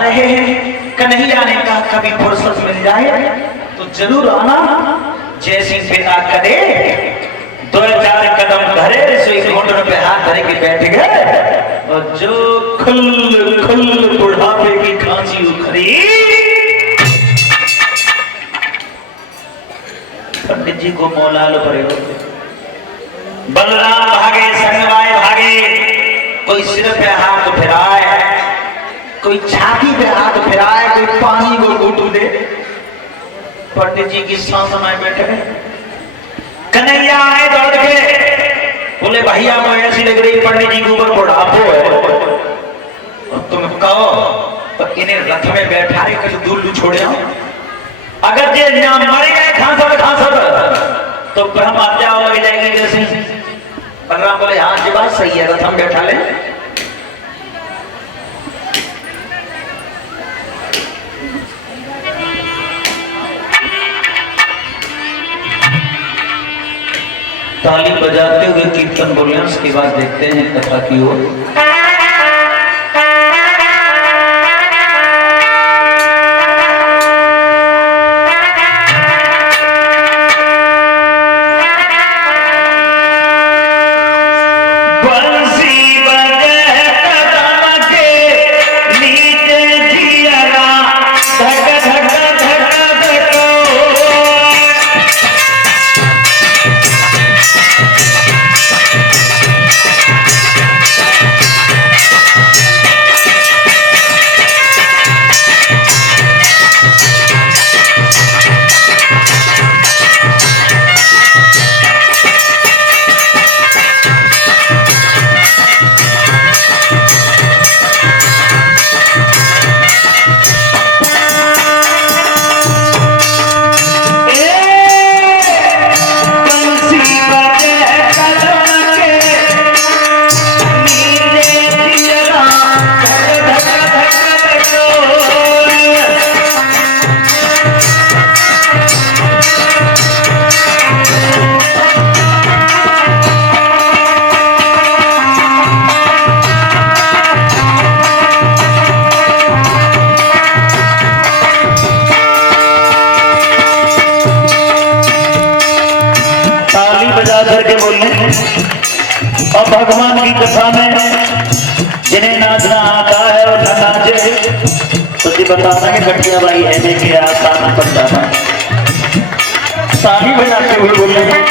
रहे हैं। कन्हैया ने कहा कभी फुर्सत मिल जाए तो जरूर आना। जैसी पिता करे 2-4 कदम धरे सोई घुटन पे हाथ धरे के बैठ गए और जो खुल खुल बुढ़ापे की खांसी उखड़ी। पंडित जी को मौला लो पड़े। बलराम भागे, संगवाए भागे, कोई सिर पे हाथ फिराए, कोई छाती पे हाथ फिराए, कोई पानी को घूट दे। पंडित जी की सांस में बैठे। कन्हैया आए दौड़ के, बोले भैया को ऐसी लग रही पंडित जी के ऊपर बुढ़ापो है और तुम कहो तो इन्हें रथ में बैठा के कहीं दूर छोड़े आओ। अगर ये मर गए खांसर तो ब्रह्म हत्या लग जाएगी जैसे। बलराम बोले हाँ जी बात सही है, रथ में बैठा ले। ताली बजाते हुए कीर्तन बोले, उसके बाद देखते हैं कथा की ओर। और भगवान की कथा में जिन्हें नाचना आता है और न नाचे तो जी बताना कि गठिया भाई है में क्या आसान बनता है। ताली बजाते हुए बोले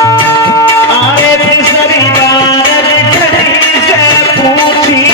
अरे तीसरी बार छठी से पूछी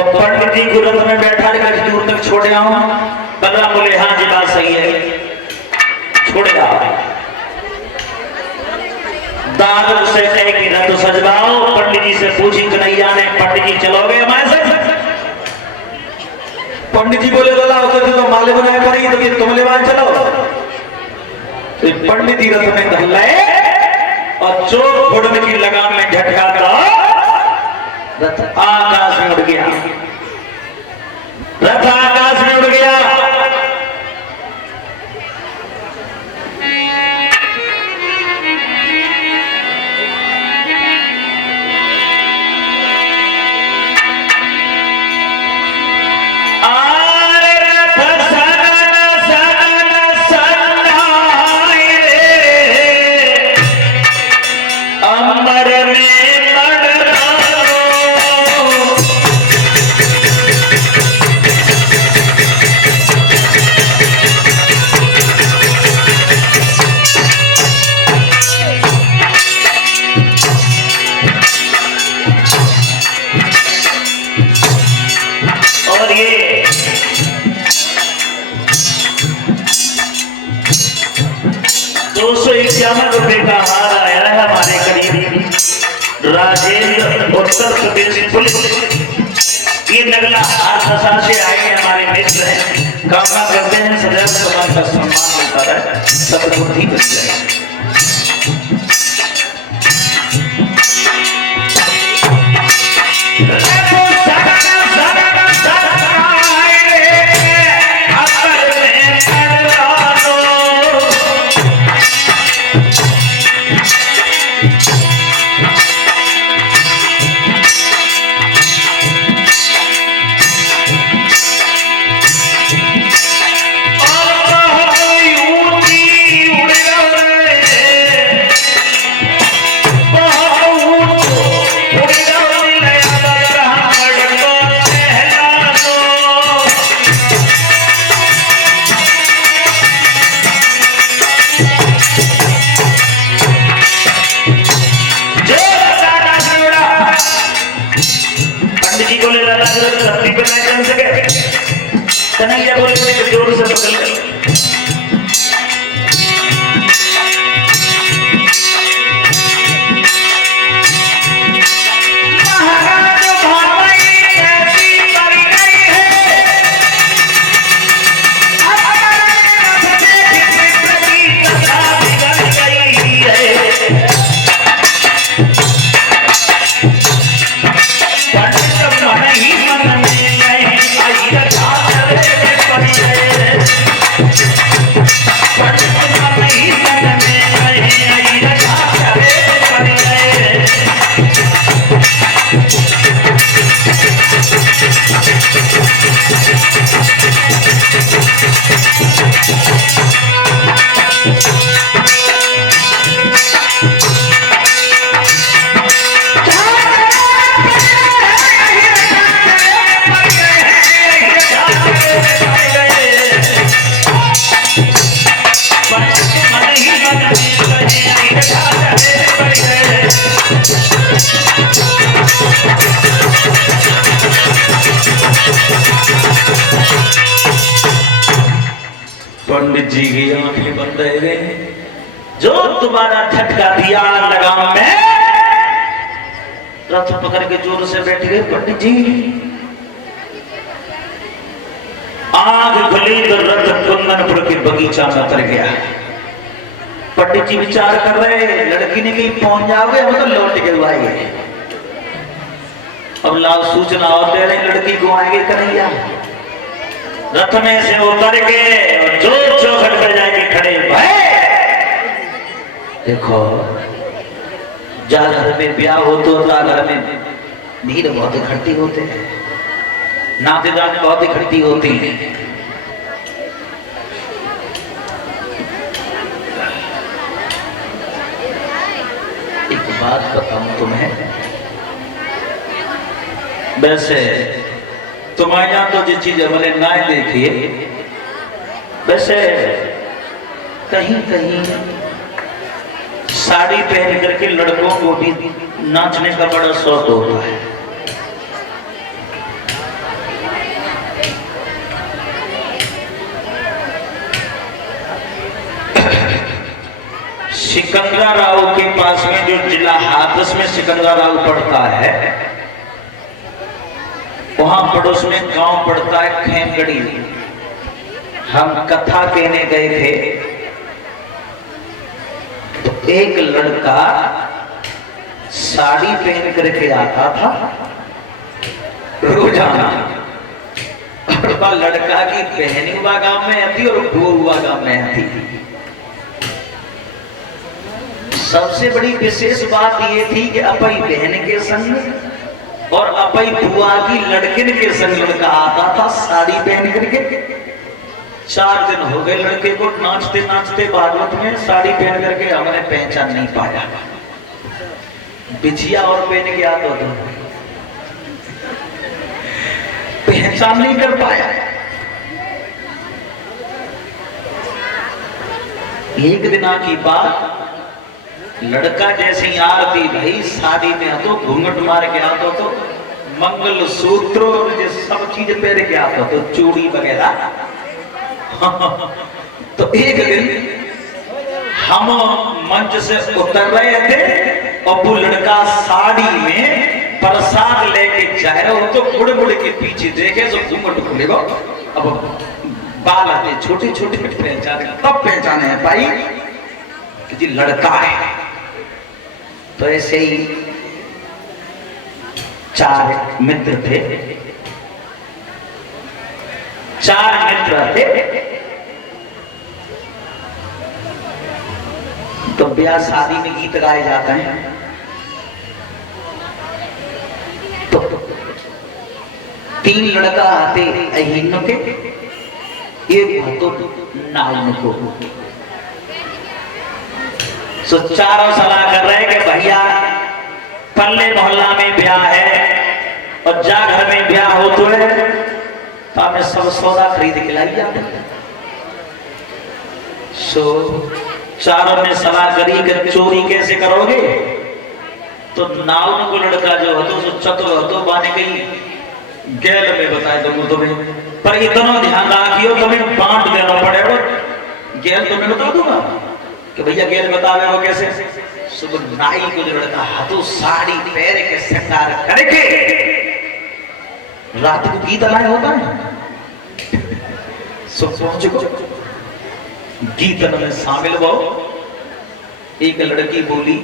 तो पंडित जी को रथ में बैठा कर दूर तक छोड़ आऊं। बलराम बोले हाँ जी बात सही है, छोड़ आओ। दादर से कहे कि रथ सजवाओ। पंडित जी से पूछी कन्हैया ने, पंडित जी चलोगे हमारे साथ? पंडित जी बोले बोला तो माले बनाए पड़ी तो तुम ले वहां चलो। तो पंडित जी रथ में धल्लाए और चोर फोड़ने की लगाम में झटका था, रथ आकाश में उड़ गया। रथ आकाश में उड़ गया। ₹251 का हार आया है हमारे करीब राजेंद्र उत्तर प्रदेश पुलिस। ये नगला हार दशा से आए हैं हमारे मित्र हैं। कामना करते हैं सदैव समाज का सम्मान मिलता रहे, सद्बुद्धि बन जाए। कन्हैया बोले जोर से पकड़ पंडित जी की आंखें बंद रह गई। जो तुम्हारा झटका दिया लगाम में, रथ पकड़ के जोर से बैठ गए पंडित जी। आग खुली तो रथ कुंदनपुर के बगीचा में उतर गया। पंडित जी विचार कर रहे, लड़की ने कहीं पहुंच जाओगे हम तो लौट के आएंगे। अब लाल सूचना और दे रही, लड़की को आएंगे कन्हैया। रथ में से उतर के जो चौखट पे जाके खड़े भाई। देखो जा घर में ब्याह हो तो घर में भीड़ बहुत इकट्ठी होते हैं, नातेदार बहुत इकट्ठी होती हैं। एक बात बताऊं तुम्हें, वैसे तुम्हारे यहाँ तो जिस चीज हमने ना देखी है, वैसे कहीं कहीं साड़ी पहन करके लड़कों को भी नाचने का बड़ा शौक होता है। सिकंदरा राव के पास में जो जिला हाथरस में सिकंदरा राव पड़ता है, वहां पड़ोस में गांव पड़ता है खेमगड़ी। हम कथा कहने गए थे तो एक लड़का साड़ी पहन करके आता था रोजाना, और वह लड़का की बहन हुआ गांव में आती और वो हुआ गांव में आती। सबसे बड़ी विशेष बात ये थी कि अपनी बहन के संग और अपनी बुआ की लड़किन के संग लड़का आता था साड़ी पहन करके। 4 दिन हो गए लड़के को नाचते नाचते भागवत में साड़ी पहन करके, हमने पहचान नहीं पाया। बिछिया और पहन के आता था, पहचान नहीं कर पाया। एक दिन की बात, लड़का जैसे ही आरती भाई साड़ी में आतो, घूंघट मार के आतो, तो मंगल सूत्र और सब चीज पहन के आता, तो चूड़ी वगैरह। तो एक दिन हम मंच से उतर रहे थे और वो लड़का साड़ी में प्रसाद लेके जा रहे हो, तो बुढ़े बुढ़े के पीछे देखे तो घूंघट खुलेगा। अब बाल आते छोटे छोटे पहचाने, तब पहचाने है भाई कि जी लड़का है। तो ऐसे ही 4 मित्र थे, 4 मित्र थे। तो ब्याह शादी में गीत गाए जाते हैं, तो 3 लड़का आते अहीन के, एक तो नाउन को। तो चारों सलाह कर रहे कि भैया पल्ले मोहल्ला में ब्याह है और जा घर में ब्याह हो तो है, तो हमें सब सौदा खरीद के लाई जाते। सो चारों ने सलाह करी कि चोरी कैसे करोगे। तो नाउन को लड़का जो हो तो चतुर हो तो बाने गई गैल में बताए दूंगा तुम्हें, पर इतना ध्यान रखियो तुम्हें बांट देना पड़ेगा। गैल तो मैं बता दूंगा कि भैया गैल बतावे वो कैसे। सुबह नाई को जो लड़का हाथों साड़ी पहन के श्रृंगार करके रात को गीत लाए होता है, सब पहुंच को गीत में शामिल हो। एक लड़की बोली,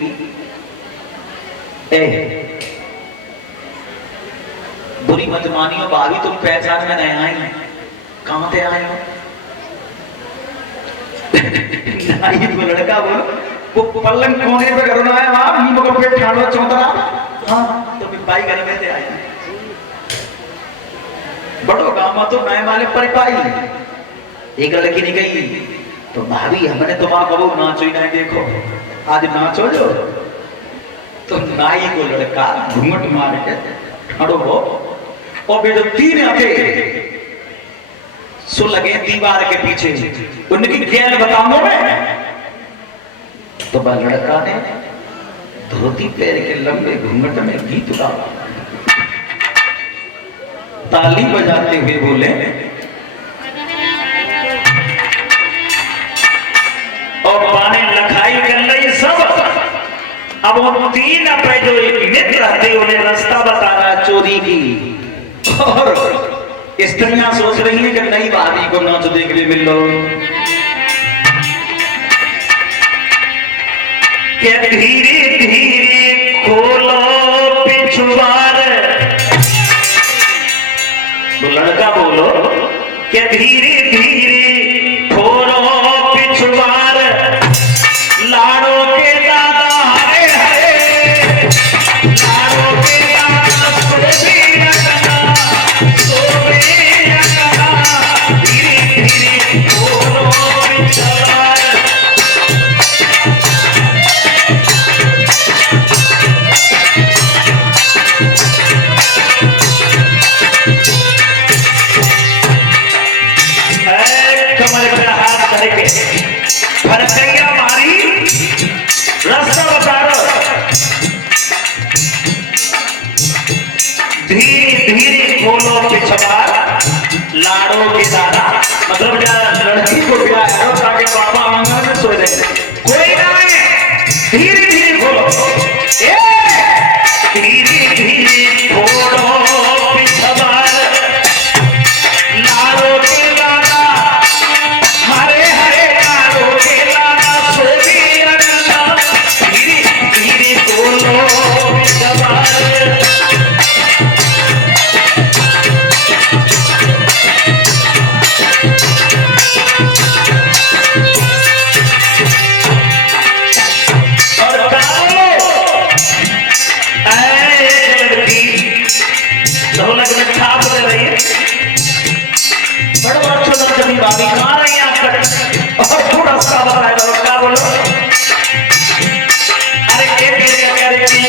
ए बुरी मत मानियो भाभी, तुम पहचान में नहीं आई, कहां से आए हो। तो लड़का बोलो वो पल्लंग कोने पे करो ना है वहां नीम को पेट ठाड़ो चौतरा। हाँ तो भाई घर में से आए बड़ो गांव तो नए वाले पर पाई। एक लड़की ने कही, तो भाभी हमने तो वहां कबो नाचो ही नहीं, देखो आज नाचो जो। तो नाई को लड़का घूंघट मार के ठाड़ो हो, और वे जो 3 आते सो लगे दीवार के पीछे, उनकी गैल बताऊंगा मैं। तो वह लड़का ने धोती पैर के लंबे घूंघट में गीत गाया, ताली बजाते हुए बोले, और बाने लखाई कर रही सब। अब वो 3 अपने जो मित्र थे उन्हें रास्ता बताना चोरी की, और स्त्रियां सोच रही हैं कि नई भाभी को नाच देखने मिल लो। क्या धीरे धीरे खोलो पिछुआर, तो लड़का बोलो क्या धीरे धीरे खोलो पिछुआर, लाड़ो के दादा हरे हरे, लाड़ो के दादा सोबे रखना, सोबे रखना, धीरे धीरे खोलो पिछुआर। रास्ता बता रहा, धीरे धीरे खोलो पिछवाड़, लाड़ो के दादा, मतलब लड़की को ब्याह है ताकि पापा आंगन में सोए रहे। कोई ना है धीरे धीरे खोलो, धीरे धीरे खोलो पिछवाड़, लालो के लाला हरे हरे, लालो के लाला सोभी रंगना, धीरे धीरे खोलो पिछवाड़। ढोलक में छाप दे रही है, बड़ा बड़ा छोटा जमी बाबी कहाँ रही है आप तक, और थोड़ा सा बताए लोग क्या बोलो, अरे एक करे की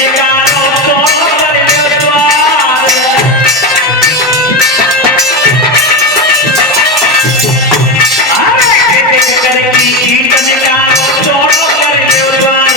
निकालो तो करे द्वार, अरे एक करे की निकालो तो करे द्वार।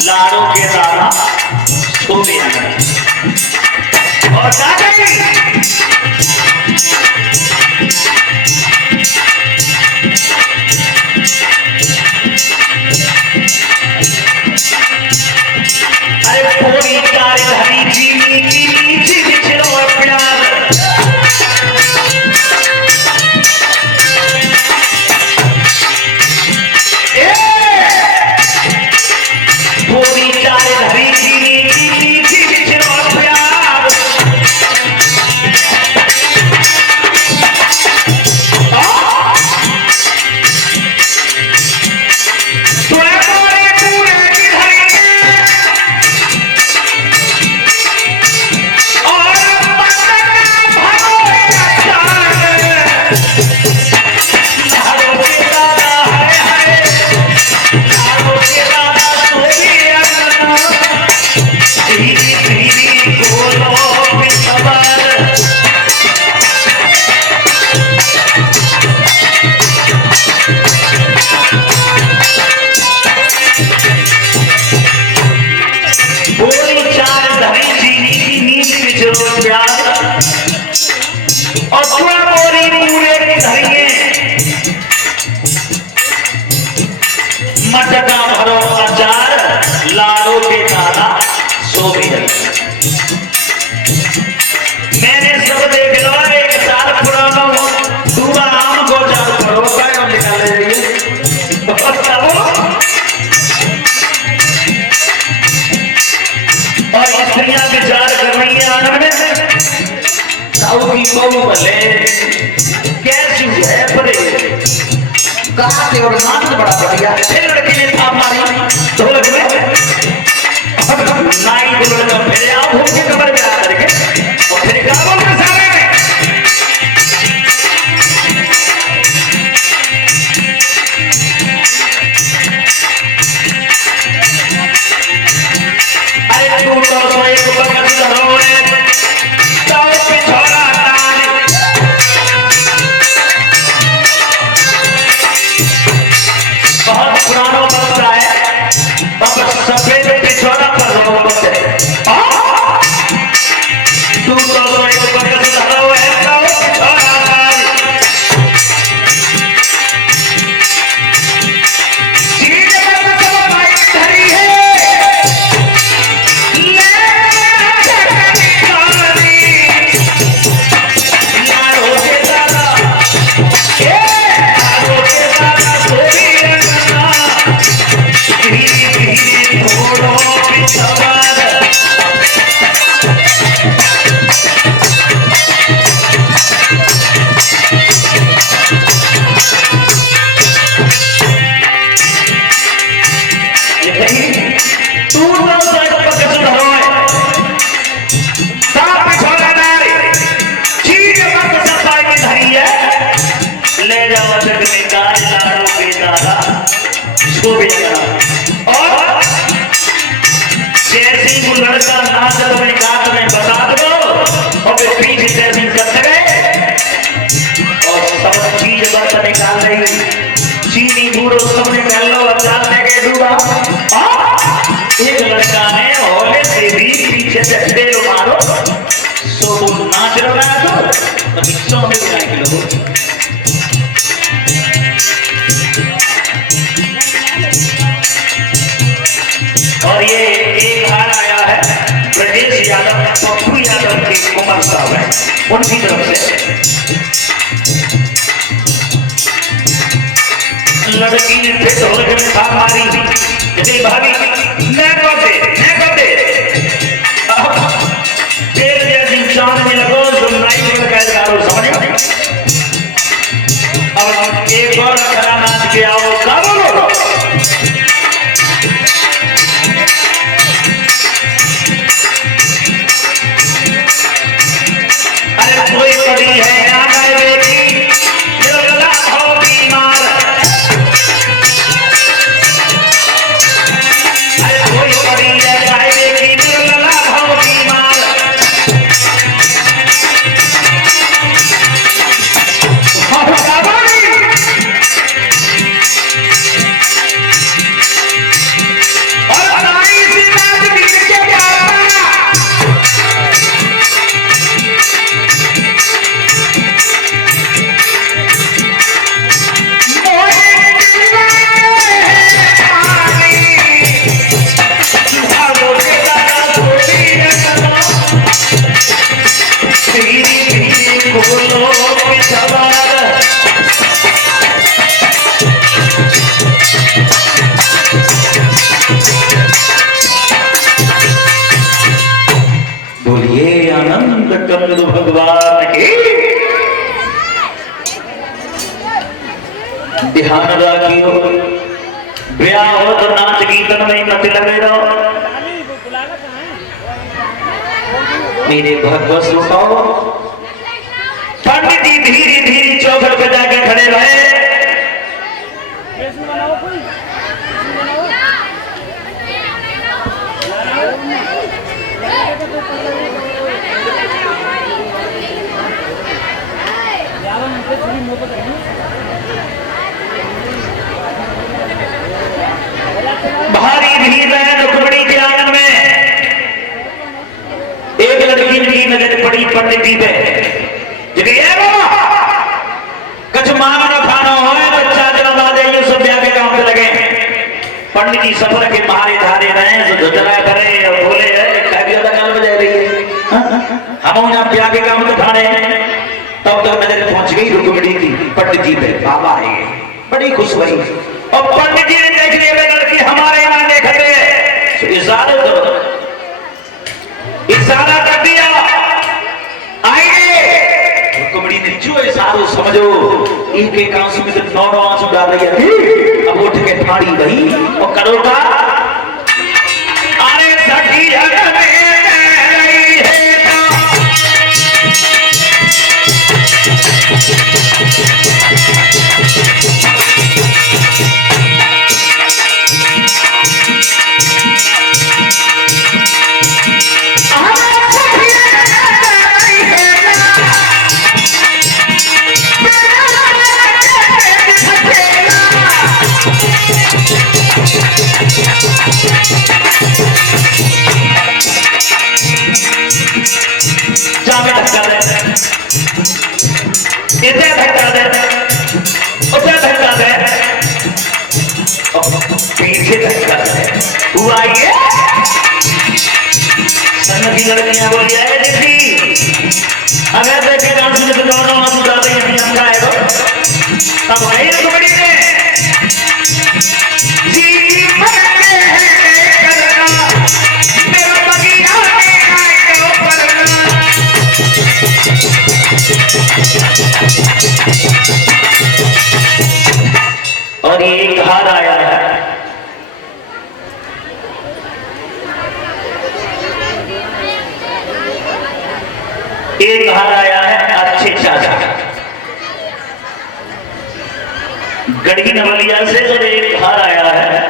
लाड़ो के दाना सोने और अरे पूरी कार धरी जीनी की नीचे बिछड़ो प्यार, पूरी कार धरी जीनी की नीचे बिछड़ो प्यार, और थोड़ा बोरी पूरे धरिए मटका भरो अचार, लाड़ो के दाना सो भी है। मैंने सब देख लो, एक साल पुराना पूरा आम को चार भरो का निकाले जाइए और स्त्रियां विचार कर रही है आनंद में की बहु भले कैसी है परे कहा के और नाच बड़ा बढ़िया, फिर लड़की ने थाप मारी ढोलक में, नाई ढोलक में फिर आप घूम के कमर में आ करके और फिर क्या बोल रहे सारे अरे तू तो सोए को बकरी धरोए तो पिछोड़ा बहुत पुराना बच्चा है, सफेद पिछोड़ा पर तू तो पूरो सबने गल्लो बचाल लेके डूबा। एक लड़का ने होले से भी पीछे से तेल मारो सो नाच रहा तो हिस्सों में भी आए लोग। और ये एक हार आया है ब्रजेश यादव पप्पू यादव के कुमार साहब है उनकी तरफ से। लड़की ने फिर ढोलक में थाप मारी कहती भाभी मैं कर दे फिर जैसे इंसान में लगो सुननाई में कह समझ अब एक और अखड़ा नाच के आओ का बोलो। कोई पड़ी है आगे बेटी निर्मला हो बीमार। अरे कोई पड़ी है आगे बेटी निर्मला हो बीमार। और नाई सी नाच बीत के बोलिए आनंद कंद भगवान के। ध्यान रखियो ब्याह हो तो नाच कीर्तन में मत लगे रहो। मेरे भगवत सुखाओ पंडित जी धीरे धीरे चौखट पे जाके खड़े रहे। भारी भीड़ है रुक्मणी के आंगन में। एक लड़की की नजर पड़ी पंडित जी पे। कछ मांगना खाना हो बच्चा जरा बाजे ये सब ब्याह के काम पे लगे। पंडित जी सफर के मारे धारे रहे तो झुझला करे और बोले गाल बजा रही है हम यहाँ ब्याह के काम तो खाने। तब तक नजर पहुंच गई रुक्मणी की पंडित जी पे। बाबा है बड़ी खुश हुई और पंडित जी ने देख लिया लड़की हमारे यहाँ देखते तो इशारा कर दिया आइए। रुक्मणी ने जो इशारा समझो एक एक आंसू में तो 9 आंसू डाल रही है। अब उठ के ठाड़ी गई और करो का अरे सखी इधर धक्का दे उधर धक्का दे पीछे धक्का दे हुआ ये सन्नती लड़कियां बोली है दीदी अगर देखे डांस में तो दोनों आंसू डाल रही हैं हम क्या है तब भाई रुक्मणी ने जी मरते हैं करना मेरा बगिया में आए तो परना। और ये एक हार आया है एक हार आया है अच्छे चाचा गढ़ी नवलिया से। और एक हार आया है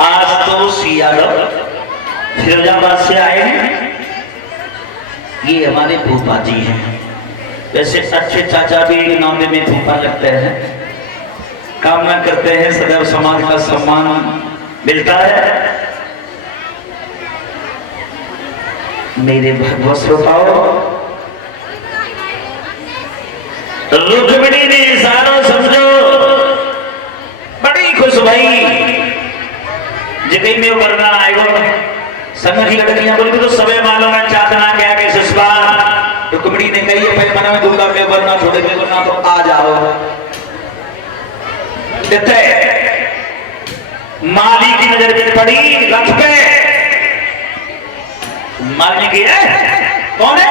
आशुतोष यादव फिरोजाबाद से आए हैं। ये हमारे फूफा जी हैं। वैसे अच्छे चाचा भी नामे में फूफा लगते हैं। कामना करते हैं सदैव समाज का सम्मान मिलता है। मेरे भगवत श्रोताओं, रुक्मिणी ने इशारों समझो बड़ी खुश भाई जगह में वरना आएगो संग की लड़कियां बोली तो सबे मालूम है चादना क्या के सिस्पान। रुक्मिणी ने कही है भाई मना में दूंगा मैं वरना छोड़े में वरना तो आ जाओ। माली की नजर भी पड़ी रथ पे। माली की है कौन है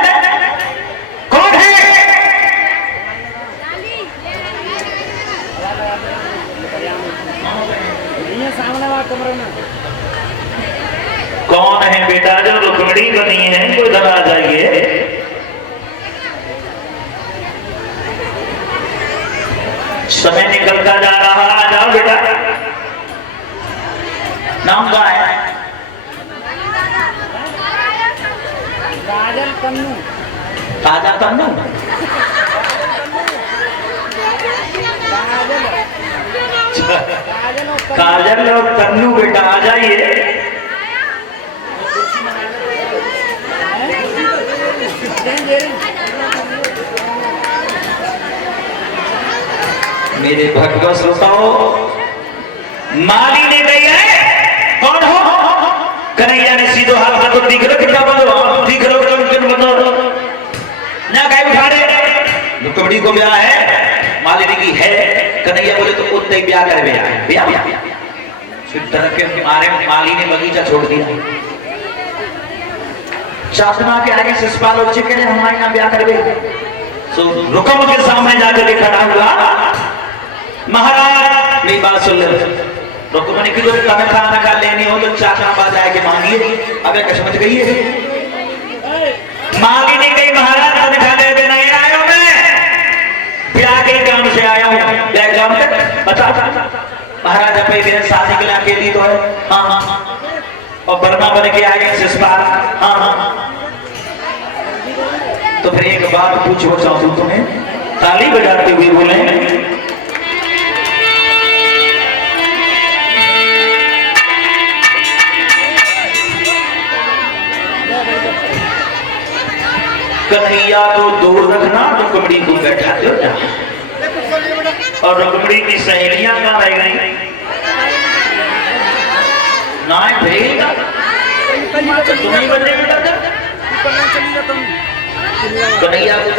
कौन है? कौन है बेटा जो रुक्मिणी बनी है? कोई इधर आ जाइए। समय निकलता जा रहा, आ जाओ बेटा। नाम क्या है? काजल तन्नू। ताजा तन्नू? काजल और तन्नू बेटा आ जाइए। मेरे भगवत श्रोताओं, माली ने कही है कौन हो? कन्हैया ने सीधो हाथ में तो दिख लो कितना बनो दिख लो बनो ना कहीं उठा रहे। रुक्मिणी को ब्याह है, मालिनी की है। कन्हैया बोले तो उतना ही ब्याह करे ब्याह डर के मारे माली ने बगीचा छोड़ दिया। चाशना के आगे शिशुपाल और चिके ने हमारे यहाँ ब्याह कर रुकम के सामने जाकर के खड़ा हुआ। महाराज मेरी बात सुन ले। रुक्मिणी की जो तनख्वाह नखा लेनी हो तो चाचा बाजाए के मांगिए। अबे क्या समझ गई है? माली ने कही महाराज तनख्वाह दे देना नहीं आया हूं मैं, ब्याह के काम से आया हूं। ब्याह काम तक बता महाराज अपनी बहन शादी के लिए अकेली तो है। हाँ हाँ और बर्मा बन के आए शिशुपाल। हाँ हाँ तो फिर एक बात पूछो चाहूं तुम्हें। ताली बजाते हुए बोले कन्हैया को दूर रखना, रुक्मिणी को बैठा दो। और रुक्मिणी की सहेलियां कहां रह गई? ना भेगा तुम्हें बदले बेटा कन्हैया को